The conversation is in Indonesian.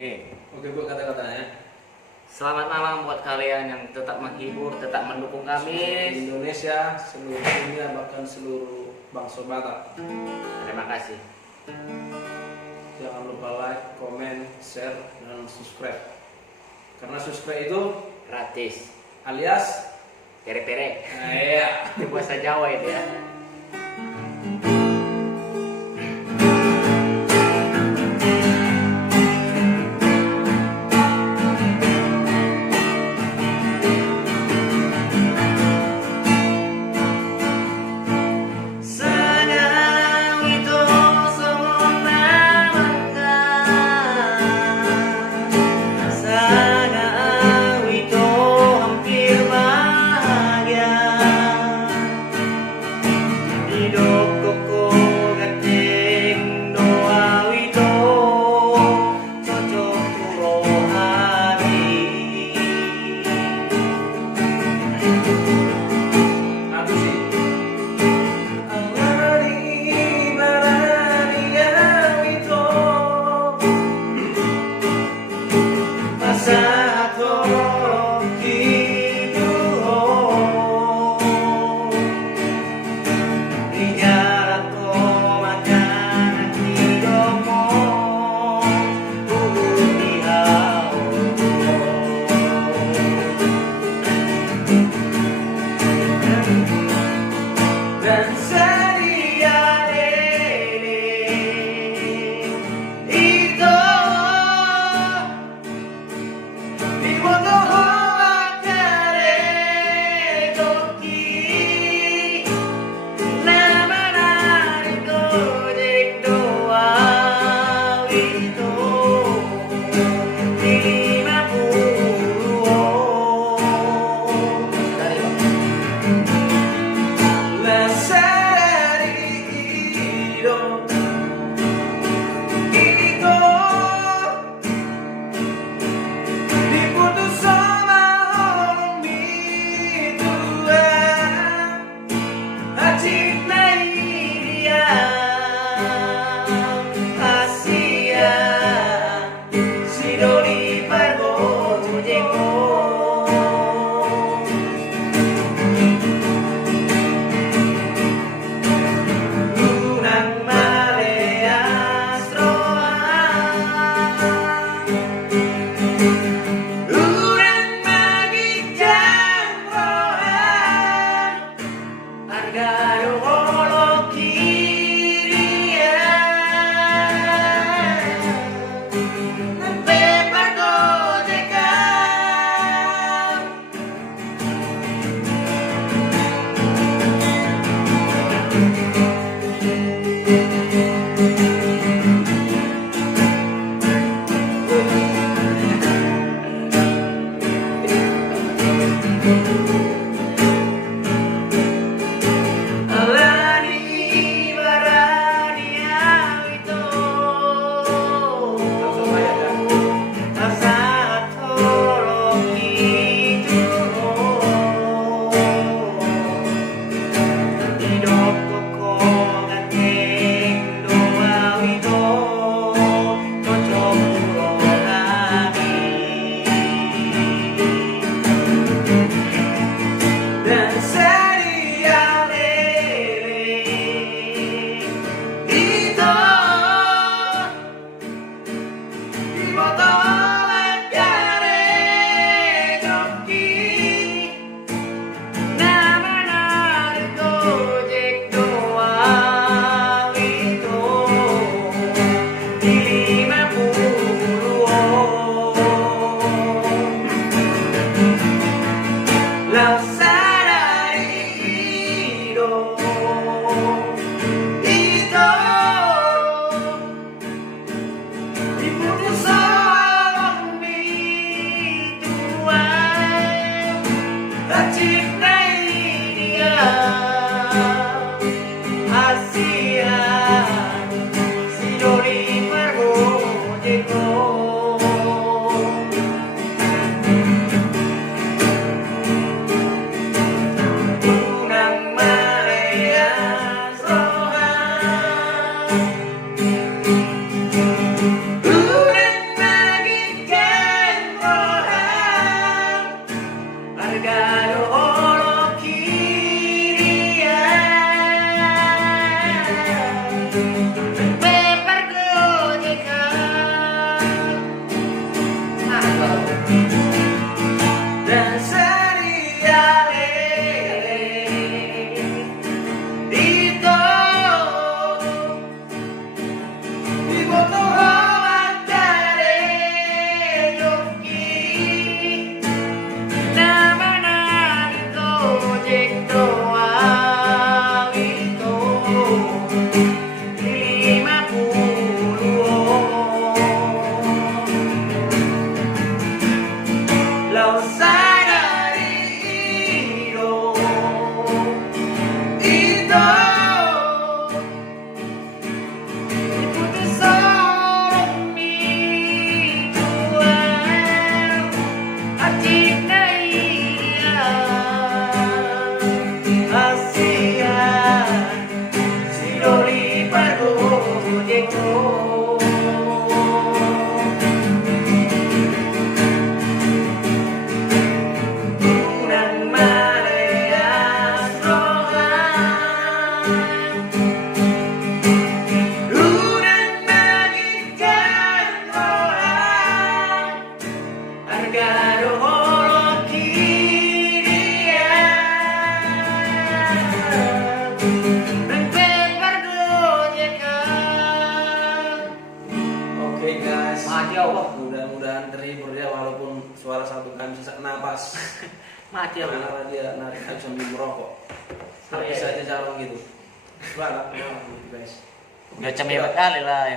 Oke Bu, kata-katanya. Selamat malam buat kalian yang tetap menghibur, tetap mendukung kami. Indonesia, seluruh dunia, bahkan seluruh bangsa Batak. Terima kasih. Jangan lupa like, komen, share, dan subscribe. Karena subscribe itu Gratis. alias Pere-pere. nah, iya. Itu bahasa Jawa itu ya. Oke guys, Mati Allah. mudah-mudahan terhibur ya walaupun suara satu kami sesak napas. Mati Allah. Karena dia narik sambil merokok. Oh, Tapi iya. saja jarang gitu. Suara gitu guys. Udah cemewet kali lah.